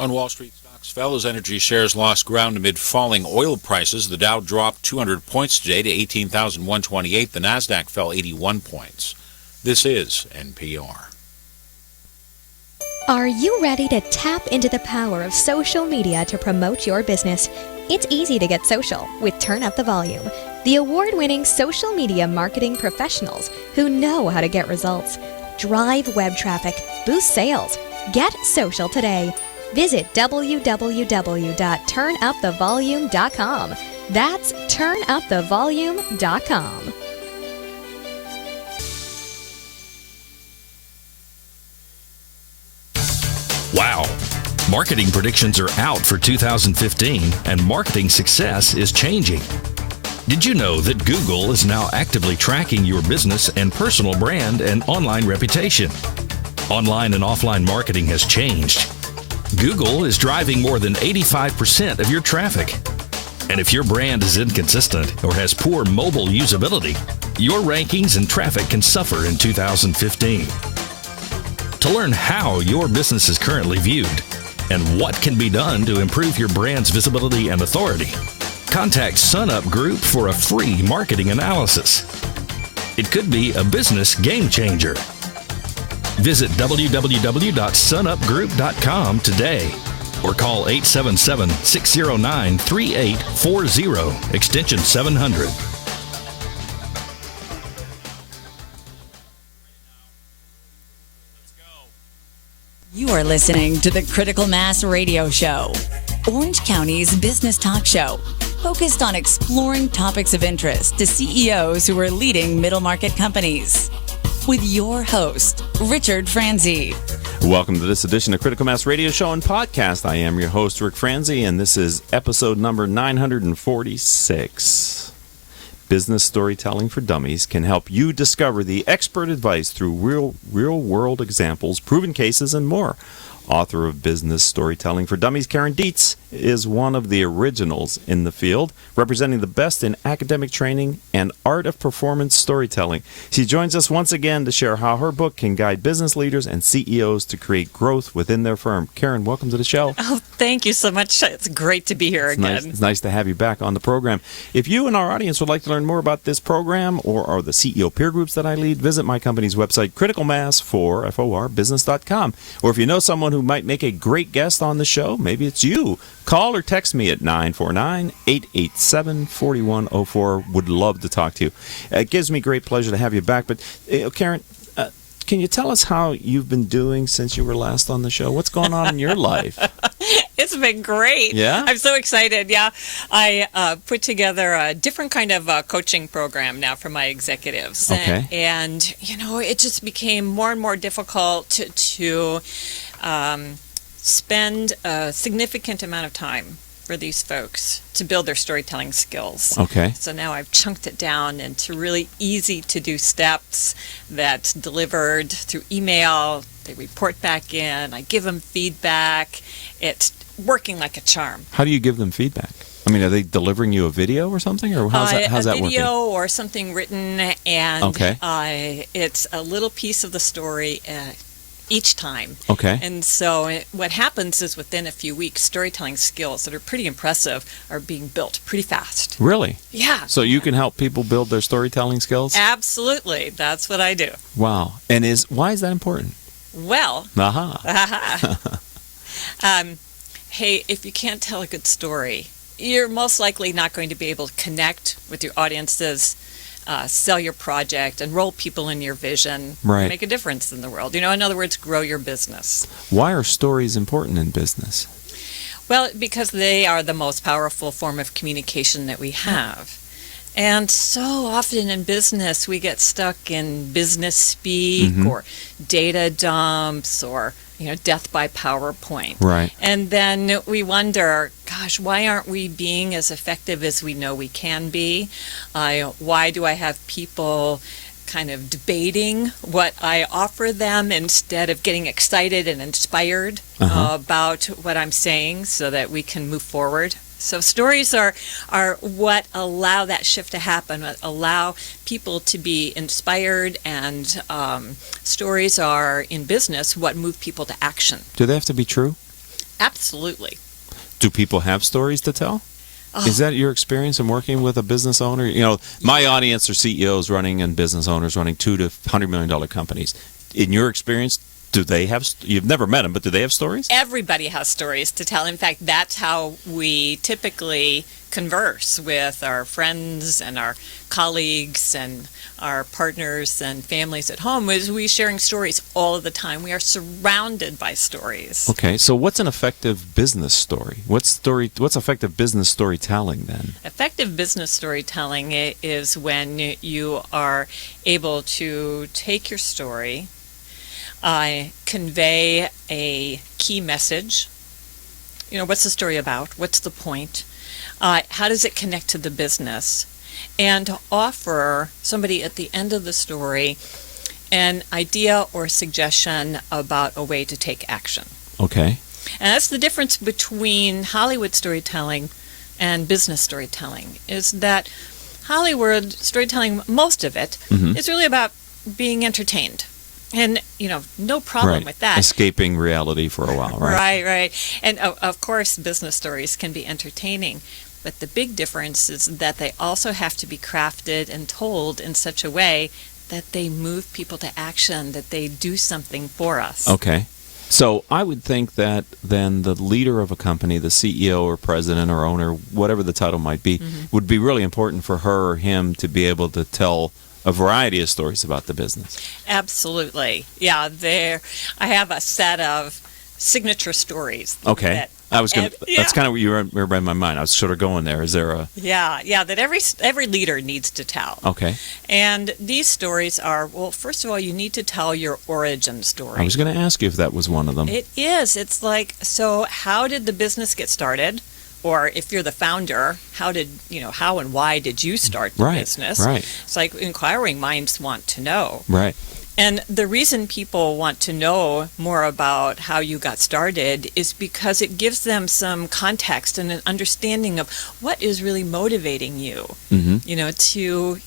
On Wall Street, stocks fell as energy shares lost ground amid falling oil prices. The Dow dropped 200 points today to 18,128. The Nasdaq fell 81 points. This is NPR. Are you ready to tap into the power of social media to promote your business? It's easy to get social with Turn Up the Volume, the award-winning social media marketing professionals who know how to get results. Drive web traffic, boost sales, get social today. Visit www.turnupthevolume.com. That's turnupthevolume.com. Wow. Marketing predictions are out for 2015, and marketing success is changing. Did you know that Google is now actively tracking your business and personal brand and online reputation? Online and offline marketing has changed. Google is driving more than 85% of your traffic. And if your brand is inconsistent or has poor mobile usability, your rankings and traffic can suffer in 2015. To learn how your business is currently viewed and what can be done to improve your brand's visibility and authority, contact SunUp Group for a free marketing analysis. It could be a business game changer. Visit www.sunupgroup.com today or call 877-609-3840, extension 700. You are listening to the Critical Mass Radio Show, Orange County's business talk show, focused on exploring topics of interest to CEOs who are leading middle market companies. With your host, Richard Franzi. Welcome to this edition of Critical Mass Radio Show and Podcast. I am your host, Ric Franzi, and this is episode number 946. Business Storytelling for Dummies can help you discover the expert advice through real-world examples, proven cases, and more. Author of Business Storytelling for Dummies, Karen Dietz, is one of the originals in the field, representing the best in academic training and art of performance storytelling. She joins us once again to share how her book can guide business leaders and CEOs to create growth within their firm. Karen, welcome to the show. Oh, thank you so much. It's great to be here again. It's nice to have you back on the program. If you and our audience would like to learn more about this program or the CEO peer groups that I lead, visit my company's website, criticalmass4business.com. Or if you know someone who might make a great guest on the show, maybe it's you. Call or text me at 949-887-4104. Would love to talk to you. It gives me great pleasure to have you back. But Karen, can you tell us how you've been doing since you were last on the show? What's going on in your life? It's been great. Yeah? I'm so excited. Yeah. I put together a different kind of coaching program now for my executives. Okay. And you know, it just became more and more difficult to spend a significant amount of time for these folks to build their storytelling skills. Okay. So now I've chunked it down into really easy to do steps that's delivered through email. They report back in. I give them feedback. It's working like a charm. How do you give them feedback? I mean, are they delivering you a video or something, or how's that working? A video or something written, and okay. It's a little piece of the story each time. Okay. And so what happens is within a few weeks, storytelling skills that are pretty impressive are being built pretty fast. Really? Yeah. So you can help people build their storytelling skills? Absolutely. That's what I do. Wow. And why is that important? Well, hey, if you can't tell a good story, you're most likely not going to be able to connect with your audiences, sell your project, enroll people in your vision, right. Make a difference in the world. You know, in other words, grow your business. Why are stories important in business? Well, because they are the most powerful form of communication that we have. And so often in business, we get stuck in business speak or data dumps or, death by PowerPoint. Right. And then we wonder, gosh, why aren't we being as effective as we know we can be? Why do I have people kind of debating what I offer them instead of getting excited and inspired about what I'm saying so that we can move forward? So stories are what allow that shift to happen, what allow people to be inspired, and stories are, in business, what move people to action. Do they have to be true? Absolutely. Do people have stories to tell? Is that your experience in working with a business owner? You know, my audience are CEOs running and business owners running $2 to $100 million companies. In your experience, do they have? You've never met them, but do they have stories? Everybody has stories to tell. In fact, that's how we typically converse with our friends and our colleagues and our partners and families at home, is we sharing stories all of the time. We are surrounded by stories. Okay, so what's an effective business story? What's effective business storytelling then? Effective business storytelling is when you are able to take your story, convey a key message. You know, what's the story about? What's the point? How does it connect to the business? And to offer somebody at the end of the story an idea or suggestion about a way to take action. Okay. And that's the difference between Hollywood storytelling and business storytelling, is that Hollywood storytelling, most of it, is really about being entertained. And, you know, no problem with that. Escaping reality for a while, right? Right. And, of course, business stories can be entertaining. But the big difference is that they also have to be crafted and told in such a way that they move people to action, that they do something for us. Okay. So I would think that then the leader of a company, the CEO or president or owner, whatever the title might be, would be really important for her or him to be able to tell a variety of stories about the business. Absolutely. Yeah, I have a set of signature stories. Okay. That's kind of what you were in my mind. I was sort of going there. Is there a... Yeah, that every leader needs to tell. Okay. And these stories are, well, first of all, you need to tell your origin story. I was going to ask you if that was one of them. It is. It's like, so how did the business get started? Or if you're the founder, how and why did you start the business? Right. It's like inquiring minds want to know. Right. And the reason people want to know more about how you got started is because it gives them some context and an understanding of what is really motivating you, to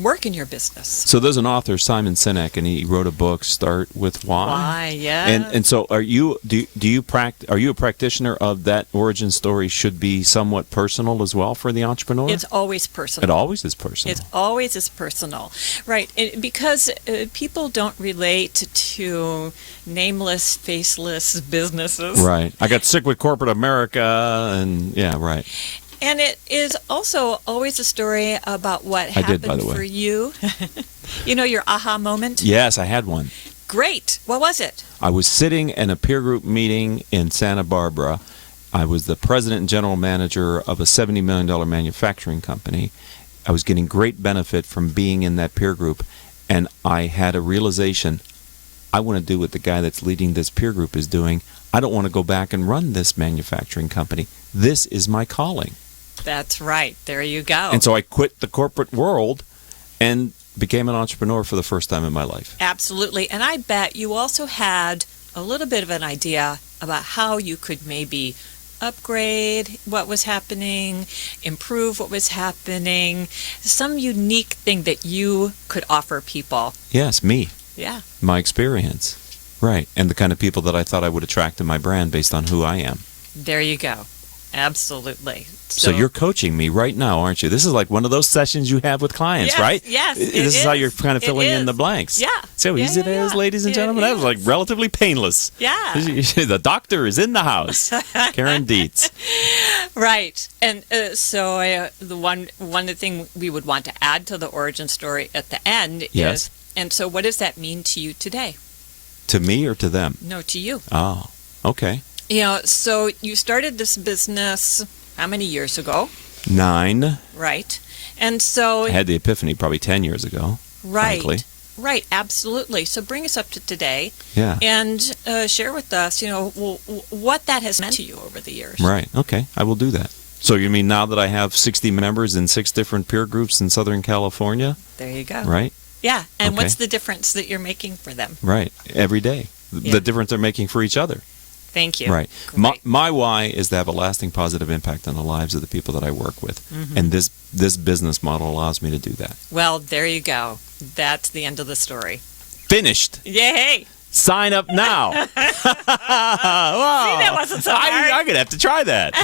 work in your business. So there's an author, Simon Sinek, and he wrote a book, Start With Why. Why, yeah. And so are you a practitioner of that origin story should be somewhat personal as well for the entrepreneur? It's always personal. It always is personal. It always is personal. Right. Because people don't relate to nameless, faceless businesses. Right. I got sick with corporate America and yeah, right. And it is also always a story about what happened for you. Your aha moment? Yes, I had one. Great. What was it? I was sitting in a peer group meeting in Santa Barbara. I was the president and general manager of a $70 million manufacturing company. I was getting great benefit from being in that peer group, and I had a realization. I want to do what the guy that's leading this peer group is doing. I don't want to go back and run this manufacturing company. This is my calling. That's right. There you go. And so I quit the corporate world and became an entrepreneur for the first time in my life. Absolutely. And I bet you also had a little bit of an idea about how you could maybe upgrade what was happening, improve what was happening, some unique thing that you could offer people. Yes, me. Yeah. My experience. Right. And the kind of people that I thought I would attract to my brand based on who I am. There you go. Absolutely. So you're coaching me right now, aren't you? This is like one of those sessions you have with clients, right? Yes, This is how you're kind of filling in the blanks. Yeah. See how easy it is, ladies and gentlemen? That was like relatively painless. Yeah. The doctor is in the house. Karen Dietz. Right. And so the one thing we would want to add to the origin story at the end is, and so what does that mean to you today? To me or to them? No, to you. Oh, okay. So you started this business how many years ago? 9. Right. And so... I had the epiphany probably 10 years ago. Right. Frankly. Right, absolutely. So bring us up to today. Yeah. And share with us, what that has meant to you over the years. Right. Okay. I will do that. So you mean now that I have 60 members in 6 different peer groups in Southern California? There you go. Right? Yeah. And what's the difference that you're making for them? Right. Every day. The difference they're making for each other. Thank you. Right. My why is to have a lasting positive impact on the lives of the people that I work with. Mm-hmm. And this business model allows me to do that. Well, there you go. That's the end of the story. Finished. Yay! Sign up now. Wow. that wasn't so hard. I'm gonna have to try that.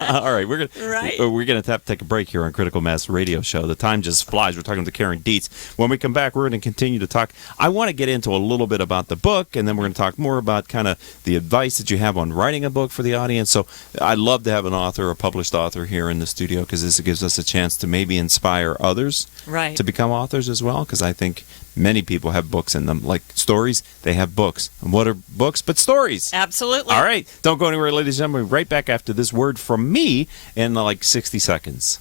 All right, we're Right. gonna have to take a break here on Critical Mass Radio Show. The time just flies. We're talking to Karen Dietz. When we come back, we're going to continue to talk. I want to get into a little bit about the book, and then we're going to talk more about kind of the advice that you have on writing a book for the audience. So I'd love to have an author, a published author, here in the studio, because this gives us a chance to maybe inspire others Right. to become authors as well. Because I think many people have books in them, like stories. They have books. And what are books but stories? Absolutely. All right. Don't go anywhere, ladies and gentlemen. We'll be right back after this word from me in like 60 seconds.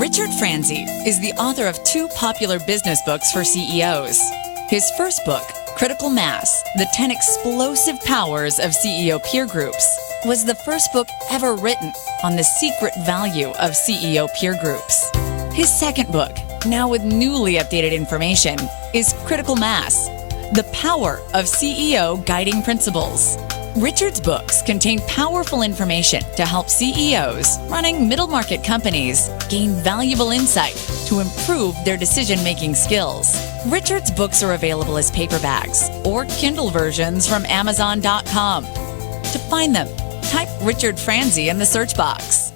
Richard Franzi is the author of 2 popular business books for CEOs. His first book, Critical Mass, The 10 Explosive Powers of CEO Peer Groups, was the first book ever written on the secret value of CEO peer groups. His second book, now with newly updated information, is Critical Mass, The Power of CEO Guiding Principles. Richard's books contain powerful information to help CEOs running middle market companies gain valuable insight to improve their decision-making skills. Richard's books are available as paperbacks or Kindle versions from Amazon.com. To find them, type Richard Franzi in the search box.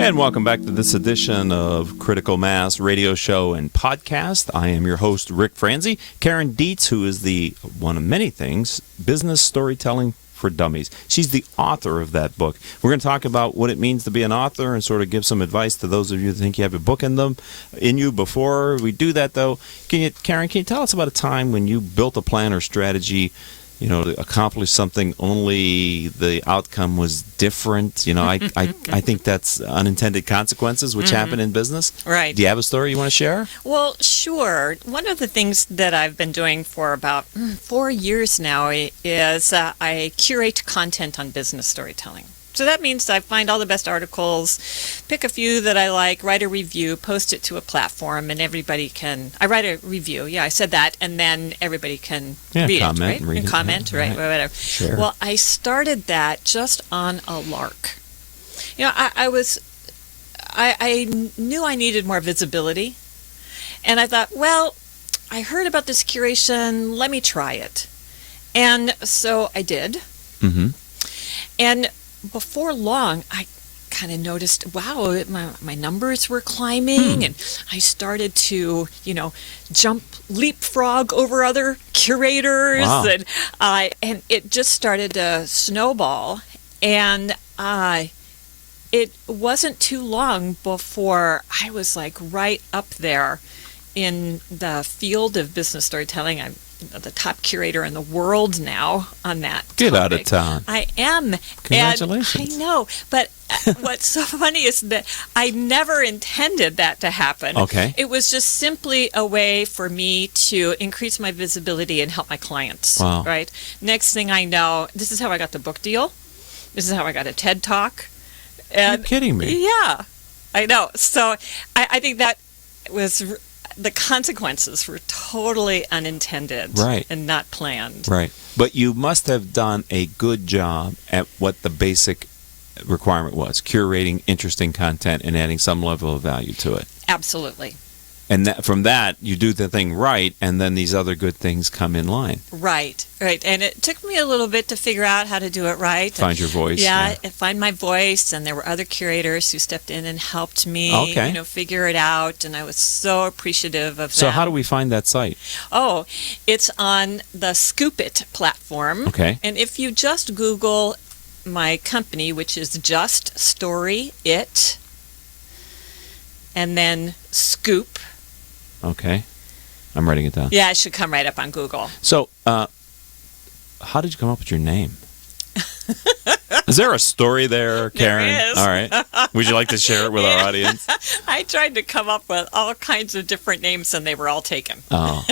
And welcome back to this edition of Critical Mass Radio Show and Podcast. I am your host, Ric Franzi. Karen Dietz, who is the one of many things, business storytelling for dummies. She's the author of that book. We're going to talk about what it means to be an author and sort of give some advice to those of you that think you have a book in you. Before we do that, though, Karen, can you tell us about a time when you built a plan or strategy, to accomplish something, only the outcome was different? I think that's unintended consequences, which happen in business. Right. Do you have a story you want to share? Well, sure. One of the things that I've been doing for about 4 years now is I curate content on business storytelling. So that means I find all the best articles, pick a few that I like, write a review, post it to a platform, and everybody can... I write a review, I said that, and then everybody can read comment, it, right? Read and it, comment, right, whatever. Sure. Well, I started that just on a lark. I knew I needed more visibility, and I thought, well, I heard about this curation, let me try it. And so I did. Mm-hmm. And before long, I kind of noticed, wow, my numbers were climbing, and I started to, leapfrog over other curators, Wow. and it just started to snowball, and it wasn't too long before I was like right up there in the field of business storytelling. I'm the top curator in the world now on that Get topic. out of town. I am. Congratulations. And I know, but what's so funny is that I never intended that to happen. Okay. It was just simply a way for me to increase my visibility and help my clients. Wow. Right? Next thing I know, this is how I got the book deal. This is how I got a TED Talk. Are you kidding me? Yeah, I know. So I think that was... the consequences were totally unintended, Right. and not planned. Right. But you must have done a good job at what the basic requirement was, curating interesting content and adding some level of value to it. Absolutely. And from that, you do the thing right, and then these other good things come in line. Right. And it took me a little bit to figure out how to do it right. Find your voice. Yeah, and find my voice, and there were other curators who stepped in and helped me, Okay. figure it out, and I was so appreciative of that. So how do we find that site? Oh, it's on the Scoop It platform. Okay. And if you just Google my company, which is Just Story It, and then Scoop. Okay. I'm writing it down. Yeah, it should come right up on Google. So, how did you come up with your name? Is there a story there, Karen? There is. All right. Would you like to share it with our audience? I tried to come up with all kinds of different names, and they were all taken. Oh.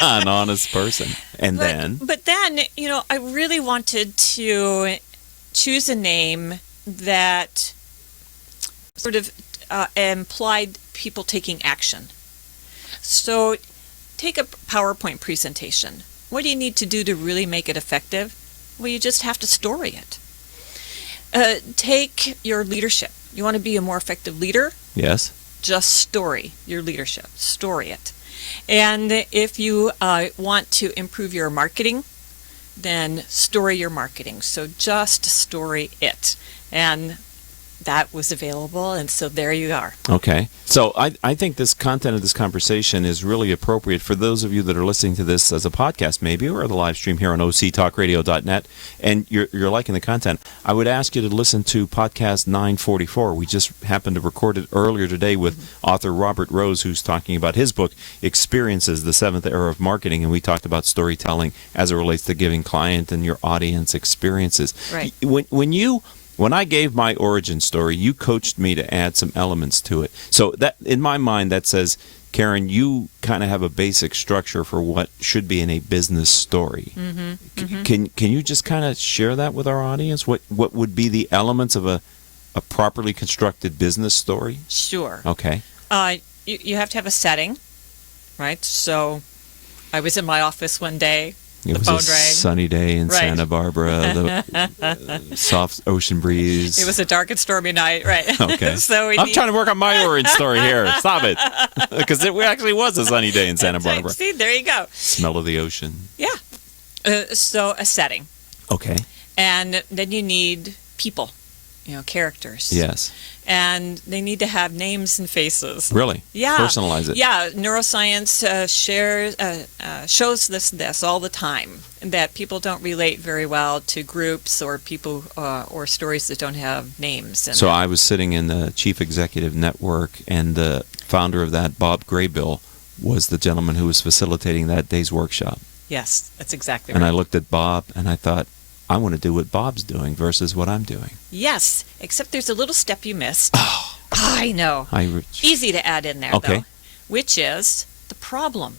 An honest person. And then? But then, I really wanted to choose a name that sort of implied people taking action. So take a PowerPoint presentation. What do you need to do to really make it effective? Well, you just have to story it. Take your leadership. You want to be a more effective leader? Yes. Just story your leadership. Story it. And if you want to improve your marketing, then story your marketing. So just story it. And that was available, and so there you are. Okay. So I think this content of this conversation is really appropriate for those of you that are listening to this as a podcast maybe, or the live stream here on octalkradio.net, and you're liking the content. I would ask you to listen to podcast 944. We just happened to record it earlier today with author Robert Rose, who's talking about his book, Experiences, the Seventh Era of Marketing, and we talked about storytelling as it relates to giving client and your audience experiences. Right. When I gave my origin story, you coached me to add some elements to it. So that, in my mind, that says, Karen, you kind of have a basic structure for what should be in a business story. Can you just kind of share that with our audience? What would be the elements of a properly constructed business story? Sure. Okay. You have to have a setting, right? So I was in my office one day. It was a sunny day in Santa Barbara, the soft ocean breeze. It was a dark and stormy night, right? Okay. So I'm trying to work on my origin story here. Stop it. Because it actually was a sunny day in Santa Barbara. Right. See, there you go. Smell of the ocean. Yeah. So a setting. Okay. And then you need people, characters. Yes. And they need to have names and faces. Really? Yeah. Personalize it. Yeah. Neuroscience shows this all the time, that people don't relate very well to groups or people or stories that don't have names. So I was sitting in the Chief Executive Network, and the founder of that, Bob Graybill, was the gentleman who was facilitating that day's workshop. Yes, that's exactly and right. And I looked at Bob, and I thought, I want to do what Bob's doing versus what I'm doing. Yes, except there's a little step you missed. Oh, I know. Easy to add in there, though, which is the problem.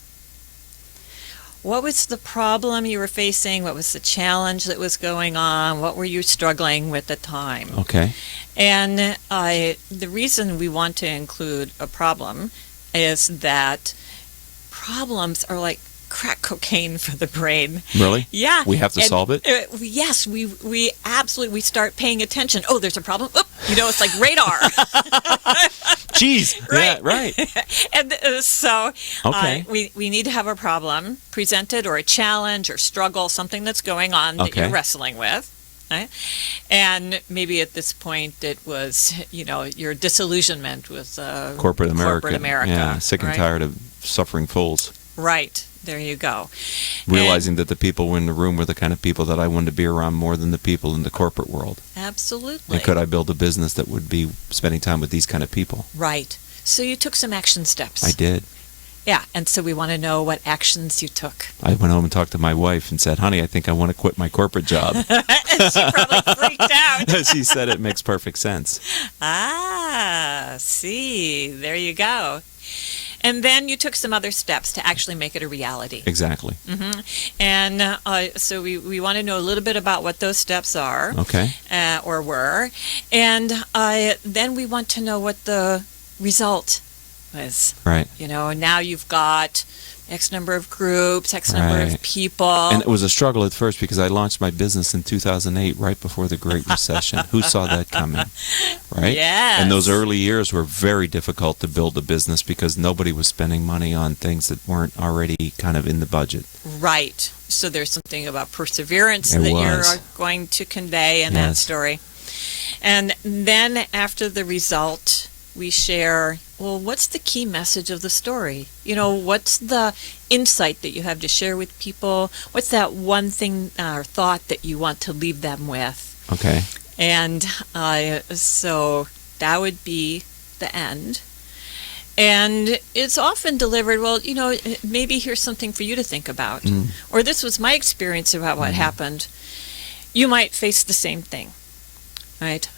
What was the problem you were facing? What was the challenge that was going on? What were you struggling with at the time? Okay. And the reason we want to include a problem is that problems are like crack cocaine for the brain. Really? Yeah. We have to solve it? Yes, we absolutely, start paying attention. Oh, there's a problem. Oop, it's like radar. Jeez. Right. Yeah, right. And so we need to have a problem presented, or a challenge or struggle, something that's going on that you're wrestling with. Right? And maybe at this point it was, your disillusionment with corporate America. Yeah, sick and right? tired of suffering fools. Right. There you go. Realizing that the people in the room were the kind of people that I wanted to be around more than the people in the corporate world. Absolutely. And could I build a business that would be spending time with these kind of people? Right. So you took some action steps. I did. Yeah, and so we want to know what actions you took. I went home and talked to my wife and said, honey, I think I want to quit my corporate job. And she probably freaked out. She said it makes perfect sense. See, there you go. And then you took some other steps to actually make it a reality. Exactly. Mm-hmm. And so we want to know a little bit about what those steps are. Okay. Or were. And then we want to know what the result was. Right. Now you've got X number of groups, X number of people. And it was a struggle at first because I launched my business in 2008, right before the Great Recession. Who saw that coming? Right? Yes. And those early years were very difficult to build a business because nobody was spending money on things that weren't already kind of in the budget. Right. So there's something about perseverance that you're going to convey in that story. And then after the result, we share, well, what's the key message of the story? What's the insight that you have to share with people? What's that one thing or thought that you want to leave them with? Okay. And so that would be the end. And it's often delivered, well, maybe here's something for you to think about. Or this was my experience about what happened. You might face the same thing, right?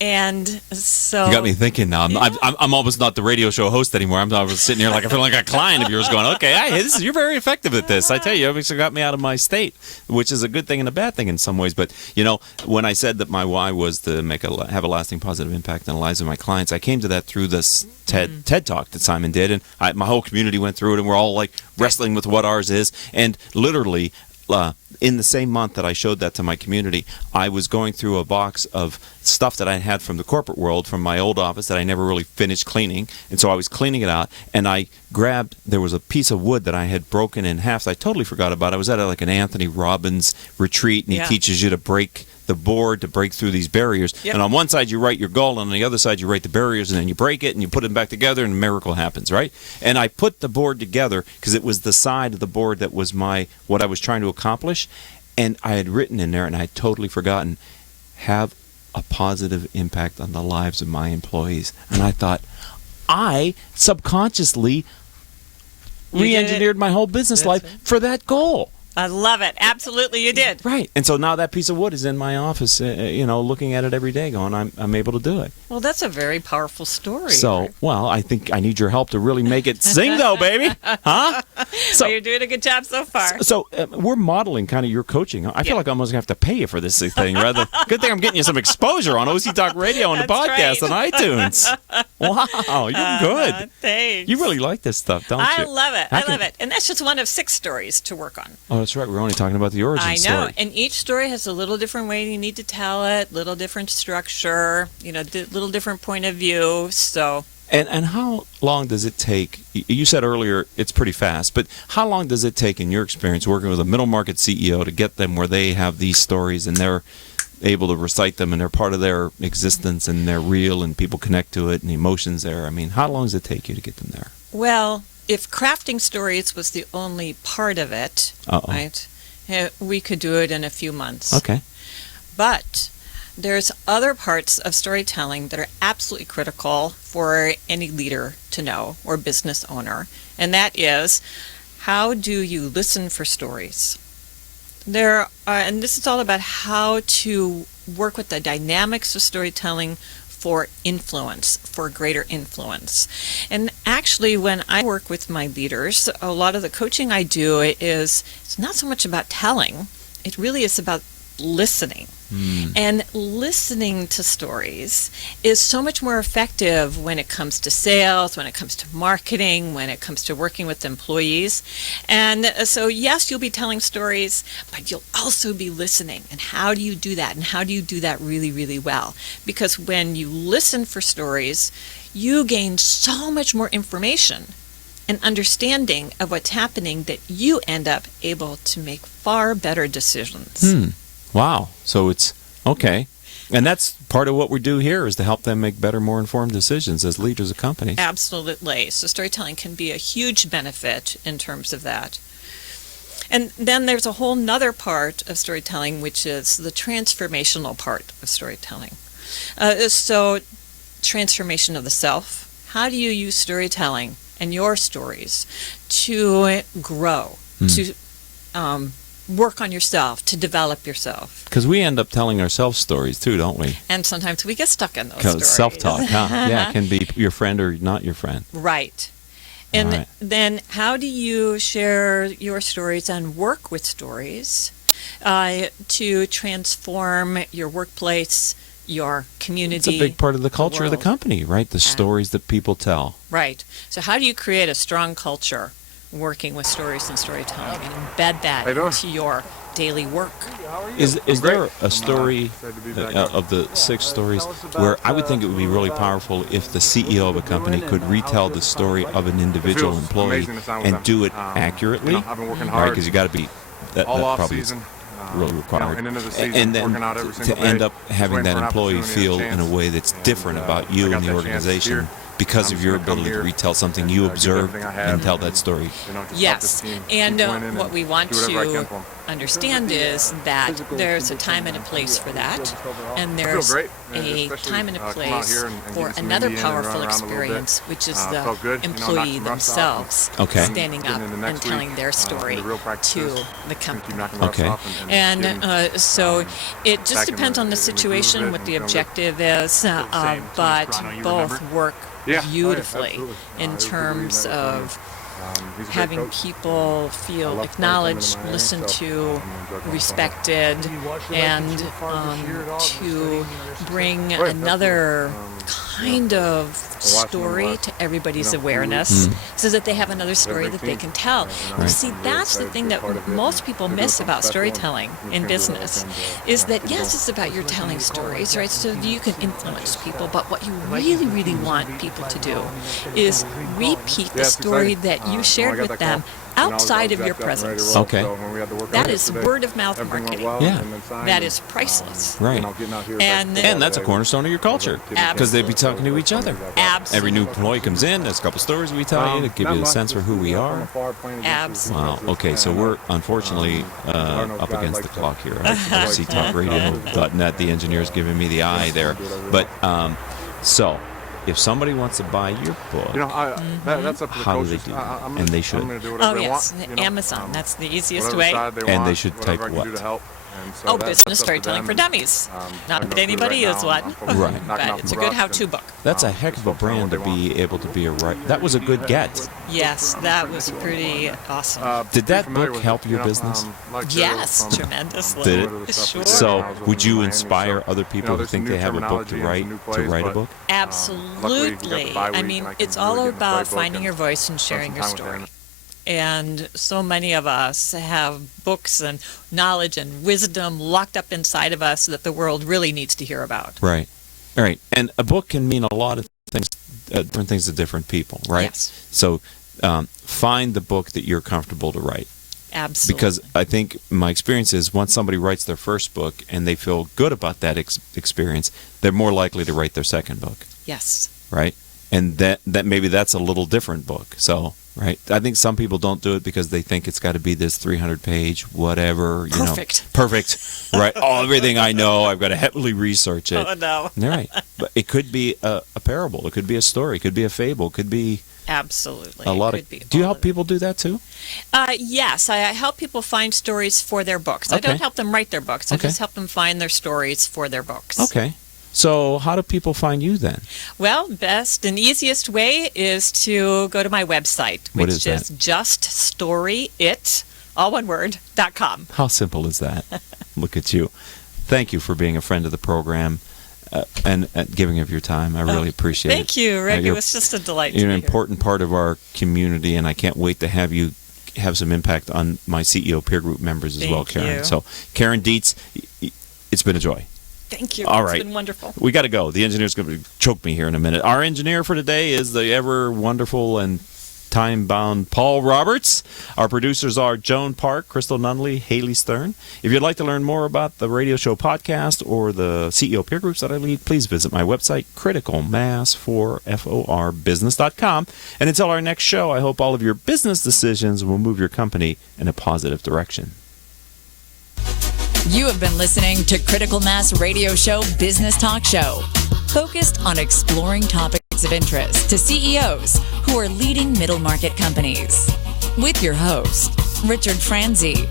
And so you got me thinking now. I'm almost not the radio show host anymore. I'm sitting here like I feel like a client of yours going, okay, you're very effective at this. I tell you, it got me out of my state, which is a good thing and a bad thing in some ways. But, when I said that my why was to have a lasting positive impact on the lives of my clients, I came to that through this TED Talk that Simon did. And my whole community went through it, and we're all like wrestling with what ours is. And literally, in the same month that I showed that to my community, I was going through a box of stuff that I had from the corporate world, from my old office that I never really finished cleaning. And so I was cleaning it out, and I grabbed, there was a piece of wood that I had broken in half that I totally forgot about. I was at like an Anthony Robbins retreat, and he teaches you to break the board to break through these barriers. And on one side you write your goal, and on the other side you write the barriers, and then you break it and you put them back together, and a miracle happens, right? And I put the board together because it was the side of the board that was what I was trying to accomplish, and I had written in there, and I had totally forgotten, have a positive impact on the lives of my employees. And I thought, I subconsciously re-engineered my whole business life for that goal. I love it. Absolutely, you did. Right. And so now that piece of wood is in my office, looking at it every day going, I'm able to do it. Well, that's a very powerful story. So, well, I think I need your help to really make it sing, though, baby. Huh? So, well, you're doing a good job so far. So we're modeling kind of your coaching. I feel like I'm almost going to have to pay you for this thing. Good thing I'm getting you some exposure on OC Talk Radio and the podcast on iTunes. Wow, you're good. Thanks. You really like this stuff, don't you? I love it. I love it. And that's just one of 6 stories to work on. Oh, that's right. We're only talking about the origin story. I know. And each story has a little different way you need to tell it, little different structure, little different point of view. So. And how long does it take? You said earlier it's pretty fast, but how long does it take in your experience working with a middle market CEO to get them where they have these stories and they're able to recite them and they're part of their existence and they're real and people connect to it and the emotions there? I mean, how long does it take you to get them there? Well, if crafting stories was the only part of it, right, we could do it in a few months. Okay. But there's other parts of storytelling that are absolutely critical for any leader to know or business owner, and that is, how do you listen for stories? And this is all about how to work with the dynamics of storytelling for influence, for greater influence. And actually, when I work with my leaders, a lot of the coaching I do it's not so much about telling, it really is about listening. And listening to stories is so much more effective when it comes to sales, when it comes to marketing, when it comes to working with employees. And so, yes, you'll be telling stories, but you'll also be listening. And how do you do that? And how do you do that really, really well? Because when you listen for stories, you gain so much more information and understanding of what's happening that you end up able to make far better decisions. Wow. So it's okay. And that's part of what we do here is to help them make better, more informed decisions as leaders of companies. Absolutely. So storytelling can be a huge benefit in terms of that. And then there's a whole nother part of storytelling, which is the transformational part of storytelling. So transformation of the self. How do you use storytelling and your stories to grow, to work on yourself, to develop yourself? Because we end up telling ourselves stories too, don't we? And sometimes we get stuck in those stories. Self-talk, huh? Yeah, it can be your friend or not your friend. Right. And then how do you share your stories and work with stories to transform your workplace, your community? It's a big part of the culture of the company, right? The stories that people tell. Right. So how do you create a strong culture working with stories and storytelling and embed that into your daily work? Is there a story of the 6 stories where I would think it would be really powerful if the CEO of a company could retell the story of an individual employee and do it accurately? All right, because you got to be that probably is really required. And then to end up having that employee feel in a way that's different about you and the organization because of your ability to retell something you observed and tell that story. Yes, and what we want to understand is that there's a time and a place for that, and there's a time and a place for another powerful experience, which is the employee themselves standing up and telling their story to the company. Okay. And so it just depends on the situation, what the objective is, but both work beautifully in terms of having people feel acknowledged, listened to, respected, and to bring another kind of story to everybody's awareness so that they have another story that they can tell. You see, that's the thing that most people miss about storytelling in business is that, yes, it's about your telling stories, right? So you can influence people, but what you really, really want people to do is repeat the story that you shared with them outside of your presence. Okay. That is word of mouth marketing. Yeah. That is priceless. Right. And that's a cornerstone of your culture. Because they'd be talking to each other. Absolutely. Every new employee comes in, there's a couple stories we tell you to give you a sense for who we are. Absolutely. Wow. Okay, so we're unfortunately up against the clock here. CTalkRadio.net, the engineer's giving me the eye there. But, so, if somebody wants to buy your book, that's up to the how do they coaches. do that? And they should. Oh, yes. Amazon. That's the easiest way. And they should type what? Business storytelling for dummies. Not that anybody is one. Right. But it's a good how-to book. That's a heck of a brand to be able to be a writer. That was a good get. Yes, that was pretty awesome. Did that book help your business? Yes, tremendously. Did it? Sure. So, would you inspire other people who think they have a book to write a book? Absolutely. I mean, it's all about finding your voice and sharing your story. And so many of us have books and knowledge and wisdom locked up inside of us that the world really needs to hear about. Right. All right. And a book can mean a lot of things, different things to different people, right? Yes. So find the book that you're comfortable to write. Absolutely. Because I think my experience is once somebody writes their first book and they feel good about that experience, they're more likely to write their second book. Yes. Right? And that maybe that's a little different book. So, right? I think some people don't do it because they think it's got to be this 300-page whatever, you know. Perfect. Right. Everything I know, I've got to heavily research it. Oh, no. All right. But it could be a parable. It could be a story. It could be a fable. It could be absolutely a lot of. Do you help people do that too? Yes, I help people find stories for their books. Okay. I don't help them write their books. I Okay. just help them find their stories for their books. Okay. So how do people find you then? Well, best and easiest way is to go to my website, What which is is juststoryit.com. How simple is that? Look at you. Thank you for being a friend of the program and giving of your time. I really appreciate it. Thank you, Rick. It was just a delight to You're be an here. important part of our community, and I can't wait to have you have some impact on my CEO peer group members as well, Thank Karen. you. So, Karen Dietz, it's been a joy. Thank you. All It's right. been wonderful. We got to go. The engineer's going to choke me here in a minute. Our engineer for today is the ever wonderful and time-bound Paul Roberts. Our producers are Joan Park, Crystal Nunley, Haley Stern. If you'd like to learn more about the radio show podcast or the CEO peer groups that I lead, please visit my website, criticalmass4forbusiness.com. And until our next show, I hope all of your business decisions will move your company in a positive direction. You have been listening to Critical Mass Radio Show Business Talk Show, focused on exploring topics of interest to CEOs who are leading middle market companies. With your host, Richard Franzi.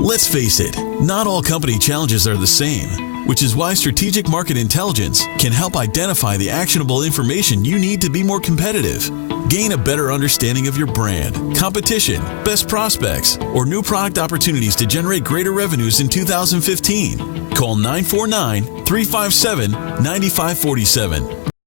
Let's face it, not all company challenges are the same, which is why Strategic Market Intelligence can help identify the actionable information you need to be more competitive. Gain a better understanding of your brand, competition, best prospects, or new product opportunities to generate greater revenues in 2015. Call 949-357-9547